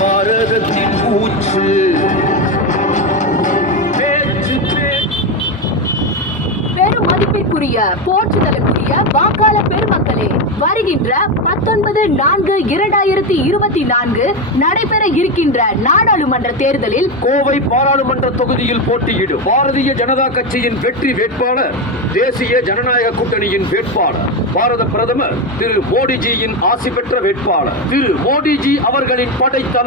பாரதத்தின் மூச்சு பெரும் மதிப்பிற்குரிய போற்றுதலுக்குரிய வாக்காள பெருமக்களே, வருகின்ற 19/4/2024 நடைபெற இருக்கின்ற நாடாளுமன்ற தேர்தலில் கோவை பாராளுமன்ற தொகுதியில் போட்டியிடும் பாரதிய ஜனதா கட்சியின் வெற்றி வேட்பாளர், தேசிய ஜனநாயக கூட்டணியின் வேட்பாளர், பாரத பிரதமர் திரு மோடிஜியின் ஆசி பெற்ற வேட்பாளர் திரு மோடிஜி அவர்களின் படைத்தளபதி